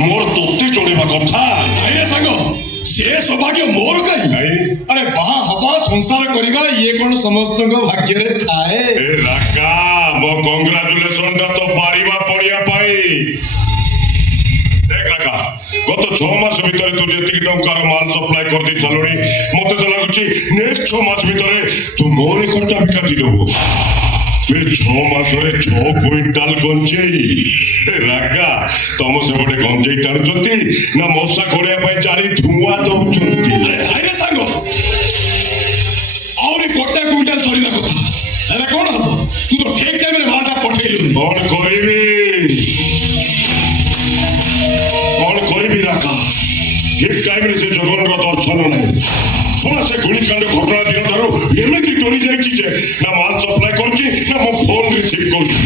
मोर तोते चढ़ेबा कथा नाइरे सांग से सौभाग्य मोर कहीं अरे बाहा हवा संसार करिबा ये कोन समस्त भाग्य रे थाए ए राका मो कांग्रेचुलेशन दा तो पारिबा पड़िया पाई देख राका गत 6 मास भितर तू जेतिक टंकार माल सप्लाई कर दी चलुनी मते तो लागुची नेक्स्ट 6 मास भितर तू मोर खर्चा भी काटी देबो फिर 6 मास रे 6 क्विंटल गंजेई राका तम से बड़े गंजेई टाणुचंती ना मौसा खोलिया पाई जाली धुआं दउचंती अरे नाइरे सांग और गोटे क्विंटल सरीला कथा अरे कोन हबो तू तो ठीक टाइम रे मालटा पठेलु कौन करीबी राका ठीक टाइम रे से जगन रो दर्शन नहीं सोना से गुलिकांड घटना दिन तारो एमिति टोरी जाईची जे ना माल सप्लाई करची ना मो फोन रिसीव करची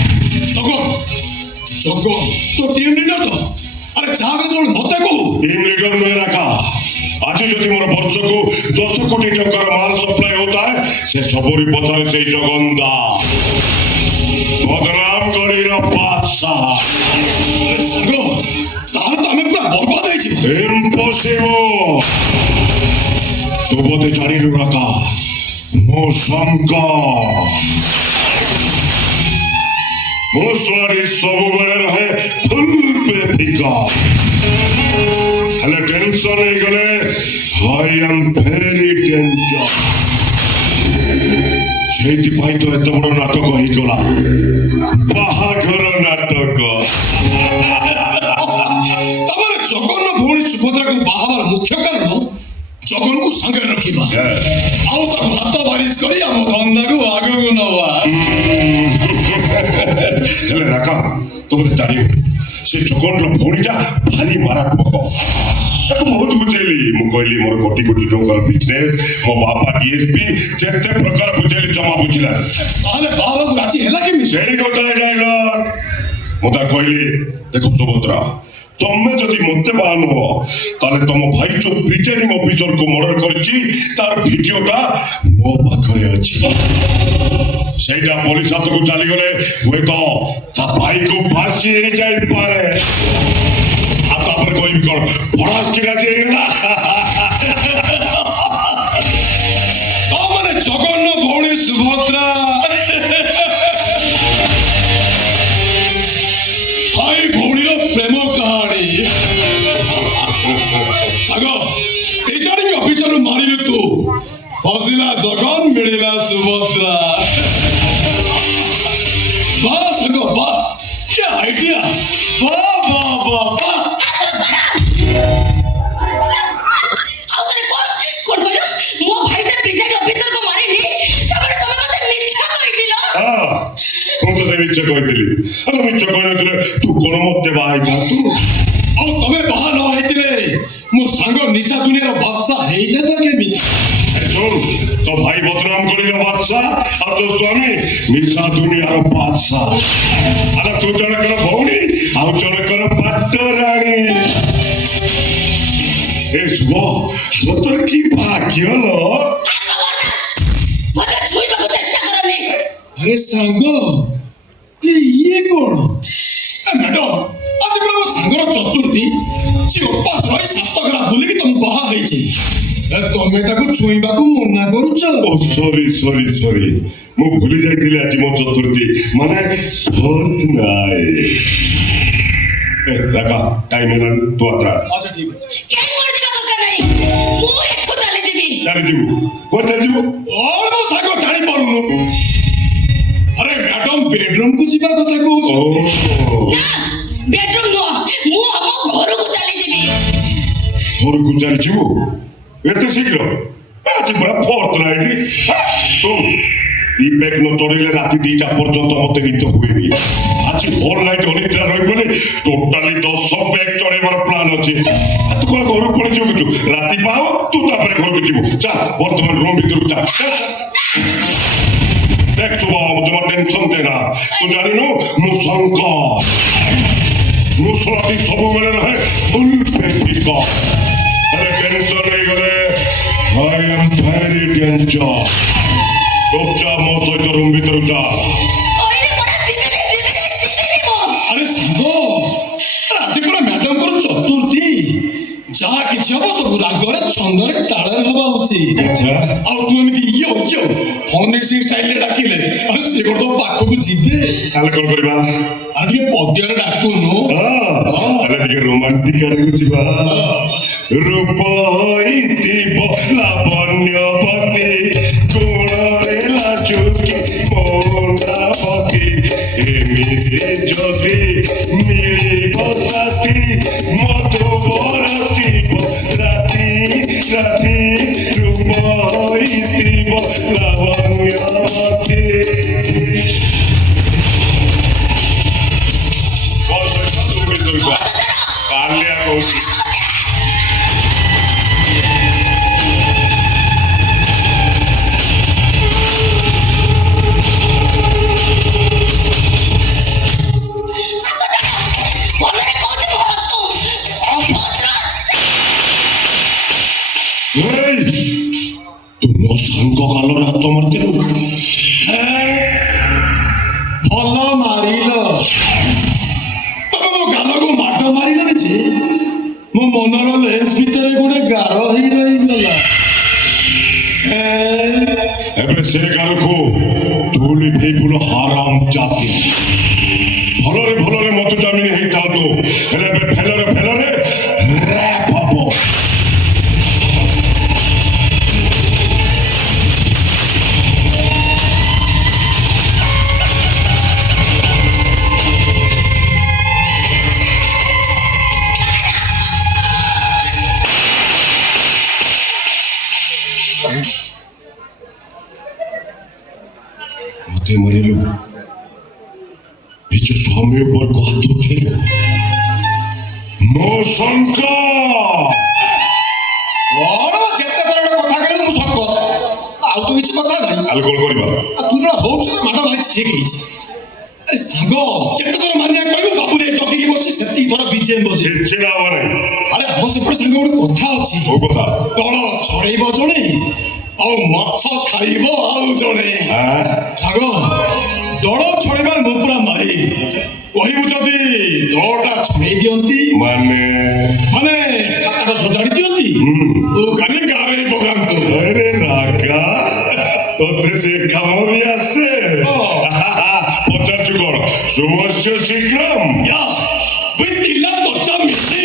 जगन जगन तो टीम लीडर तो अरे जागा जोड़ मते को टीम लीडर में राका आज यदि मोर वर्ष को 10 कोटी टंका माल सप्लाई होता है से सबरी पचारे से जगंदा बदनाम करी रा बादशाह अरे सांगो तार तो हमें पूरा बर्बाद है छी इम्पॉसिबल तू बोते जानी रू राका मो शंकर मो स्वारी सब बेले रहे फुल पे फिका हले टेंशन नहीं गले आई एम वेरी डेंजर सेति पाई तो एत बड़ नाटक होई गला बाहाघर नाटक तमरे जगन भूणी सुभद्रा को बाहावर मुख्य कारण जगन को संगे रखिबा आउ तो हाथ बारिश करी हम धंदा को आगे को नवा हेले राका तुम जानी से जगन रो भूणीटा भारी मारात्मक ताको बहुत बुझेली मु कहली मोर कोटी कोटी टंकार बिजनेस मो बापा डीएसपी जेते प्रकार बुझेली जमा बुझिला ताले बाबा को राजी हैला के मिसे सेही कोटा डायलॉग मोता कहली देखो सुभद्रा तमे जदि मते बानो ताले तम भाई जो प्रिजाइडिंग ऑफिसर को मर्डर करछि तार वीडियोटा मो पाखरे अछि सेटा पुलिस हाथ को चली गले हुए तो ता भाई को फांसी नहीं जाई पारे आता पर कोई भी कर फरास की राजे ना तो माने जगन भौणी सुभद्रा भाई भौणी रो प्रेम कहानी सागो प्रिजाइडिंग ऑफिसर मारिले तू बसिला जगन मिलिला सुभद्रा वाह सागो वाह क्या आइडिया वाह वाह वाह वाह मिछ कहली अरे मिछ कहनथिले तू कोन मते बाई था तू आ तमे बाहा न होइतिले मो सांग निशा दुनिया रो बादशाह हेइते त केमी सुन तो भाई बदनाम करिला बादशाह और तो स्वामी निशा दुनिया रो बादशाह अरे तू जनकर भौणी आ जनकर पाटराणी ए सुबो तोर की भाग्य लो मते छुईबा को चेष्टा करनी अरे सांगो ये कौन मैडम आज को सांगर चतुर्थी से उपास रही सातग्रा बुली तुम बाहा है तमे ताको छुईबा को मना करूछ सॉरी मु भूली जाइतिले आज मो चतुर्थी माने फॉर्टनाइट ए राका टाइम है तू आत्रा अच्छा ठीक है केन मोर दिका दरकार नहीं मु एकु चले जेबी चले जीवु कोन चले जीवु ओ मो सांगो जानि पारुनु अरे मैडम बेडरूम को जीवा कथा कहू बेडरूम नो मु हम घर को चले जेबी घर को चले जीवु एते शीघ्र आज बड़ा फॉर्टनाइट सुन दीपेक न चढ़िले राति 2टा पर्यंत मते निद हुएनी आज होल नाइट अनिद्रा रही गले टोटली 10 बैग चढ़ेबार प्लान अछि तू कोन घर पड़े जीवु छु राति पाओ तू तापर घर को जीवु चल वर्तमान रूम भीतर जा देख सुबह जमा टेंशन देना तू जानी नो मु शंकर मुसलाती सब बेले रहे फुल पे फिका अरे टेंशन नहीं गले आई एम वेरी डेंजर चुपचाप मो सहित रूम भीतर जा ओइले परा जिबेली मो अरे सांगो आज को मैडम को କିଛି ହବ ସବୁ ରାଗରେ ଛନ୍ଦରେ ତାଳରେ ହବା ଉଚିତ ଆଚ୍ଛା ଆଉ ତୁ ଏମିତି ଇୟୋ ଇୟୋ ହନେସି ଷ୍ଟାଇଲରେ ଡାକିଲେ ଆଉ ସେ ଗୋଟେ ତ ପାଖକୁ ଯିବେ ତାହେଲେ କଣ କରିବା ଆଉ ଟିକେ ପଦ୍ୟରେ ଡାକୁନୁ ତାହେଲେ ଟିକେ ରୋମାଣ୍ଟିକ ଆଡକୁ ଯିବା ରୂପ ହେଇଥିବ ଲାବଣ୍ୟବତୀ ଗୁଣରେ ଲାଜୁକି ମୌନାବତୀ ଏମିତି ଯଦି ମିଳିବ ସାଥୀ ମଧୁ ବରସିବ ରାତି ରାତି ରୂପ ହେଇଥିବ ଲାବଣ୍ୟବତୀ କାଲିଆ କହୁଛି ମନରେ କହୁଛି ଭରତ ଅଭଦ୍ର ତୁମ ସାଙ୍ଗ ଗାଲରେ ହାତ ମାରିଦେଲୁ ଭଲ ମାରିଲ ତମେ ମୋ ଗାଲକୁ ମାଟ ମାରିଲ ଯେ ମୋ ମନର ଲେନ୍ସ ଭିତରେ ଗୋଟେ ଗାର ହେଇ ରହିଗଲା ଏବେ ସେ ଗାରକୁ ଧୂଳି ଫେଇପୁଲ ହାରାମ ଜାତି ଭଲରେ ଭଲରେ ମତ ଜାମିନ ହେଇଥାନ୍ତୁ ହେଲେ ଏବେ ଫେଲରେ ଫେଲରେ ର୍ୟାପ୍ ହବ ମତେ ମାରିଲୁ ନିଜ ସ୍ୱାମୀ ଉପରକୁ ହାତ ଉଠେଇଲୁ ମୋ ଶଙ୍କ କଣ ଯେତେ ଥର ଗୋଟେ କଥା କହିଲେ ମୁଁ ସକ ଆଉ ତ କିଛି କଥା ନାହିଁ ତାହେଲେ କଣ କରିବା ଆଉ ତୁ ଯୋଉଟା ହଉଛୁ ତ ମାଡ଼ ମାରିଛି ଠିକ ହେଇଛି ଆରେ ସାଙ୍ଗ ଯେତେ ଥର ମାନିଆ କହିବୁ ବାବୁ ରେ ଜଗିକି ବସି ସେତିକି ଥର ବିଜେଏମ୍ ବଜେ କିଛି ନା ହବ ନାହିଁ ଆରେ ଆମ ସେପଟେ ସାଙ୍ଗ ଗୋଟେ କଥା ଅଛି କୋଉ କଥା ଦଳ ଛଡେଇବ ଜଣେ ଆଉ ମାଛ ଖାଇବ ଆଉ ଜଣେ ସାଙ୍ଗ ଦଳ ଛଡେଇବାର ମୁଁ ପୁରା ମାରି କହିବୁ ଯଦି ଦଳଟା ଛଡେଇ ଦିଅନ୍ତି ମାନେ ଖାତାଟା ସଜାଡି ଦିଅନ୍ତି ତୁ ଖାଲି ଗାରେ ପକାନ୍ତୁ ଆରେ ରାଗା ତୋତେ ସେ କାମ ବି ଆସେ ପଚାରୁଛୁ କଣ ଶୁଭସ୍ୟ ଶୀଘ୍ରମ୍ ୟା ବିତିଲା ତଚା ମିଶି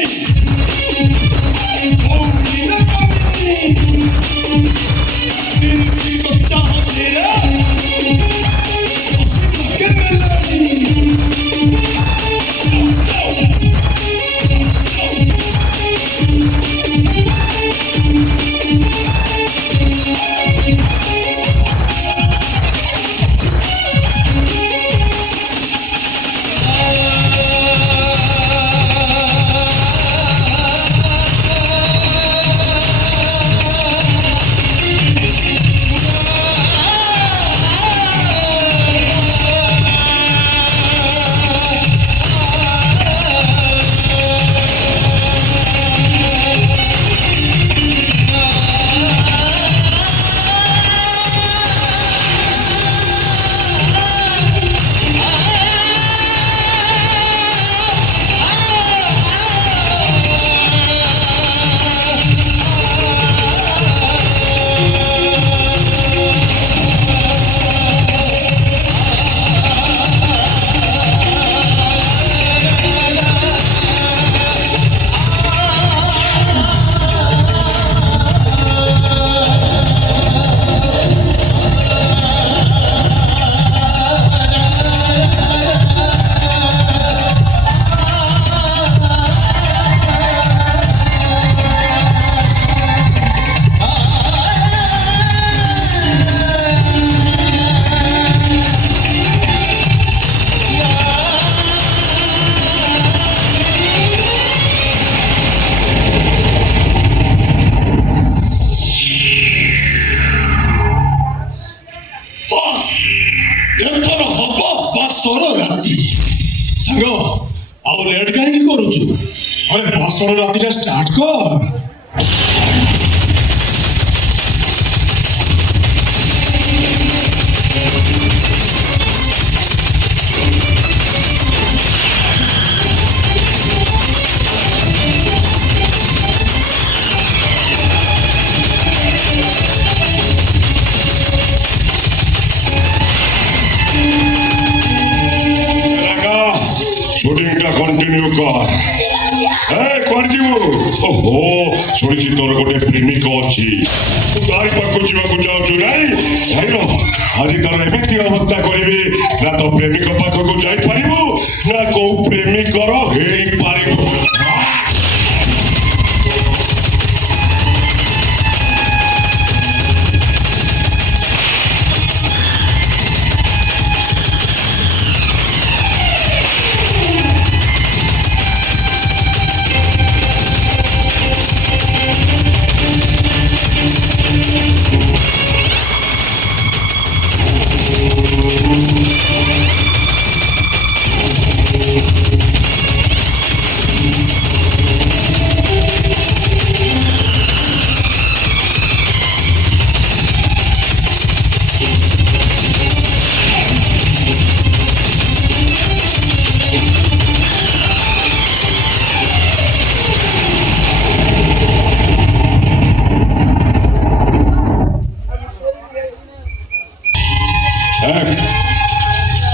ସାଙ୍ଗ ଆଉ ଲେଟ୍ କାହିଁକି କରୁଛୁ? ଆରେ ଭାଷଣ ରାତିଟା ଷ୍ଟାର୍ଟ କର। ଦିଅ କୁଆଡେ ଯିବୁ ଓହୋ ଶୁଣିଛି ତୋର ଗୋଟେ ପ୍ରେମିକ ଅଛି ତୁ ତାରି ପାଖକୁ ଯିବାକୁ ଚାହୁଁଛୁ ନାଇଁ ଭାଇର ଆଜି ତାର ଏମିତି ଅବସ୍ଥା କରିବି ନା ତୋ ପ୍ରେମିକ ପାଖକୁ ଯାଇପାରିବୁ ନା କୋଉ ପ୍ରେମିକର ହେଇପାରିବୁ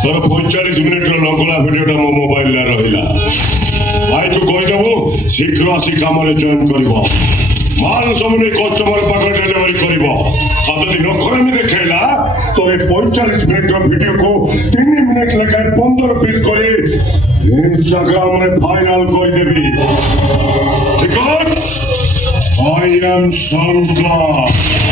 তোর 45 মিনিটর লঙ্গলা ভিডিওটা মো মোবাইলে রহিলা ভাইকে কইদেবু শীঘ্র আসি কামরে জয়েন করিব মাল সমনে কস্টমার পাখে ডেলিভারি করিব আর যদি নখরামি দেখাইলা তোর 45 মিনিটর ভিডিওকে 3 মিনিট লেখায় 15 পিস করে ইনস্টাগ্রামে ভাইরাল করে দেবি ঠিক আছে I am Shankar.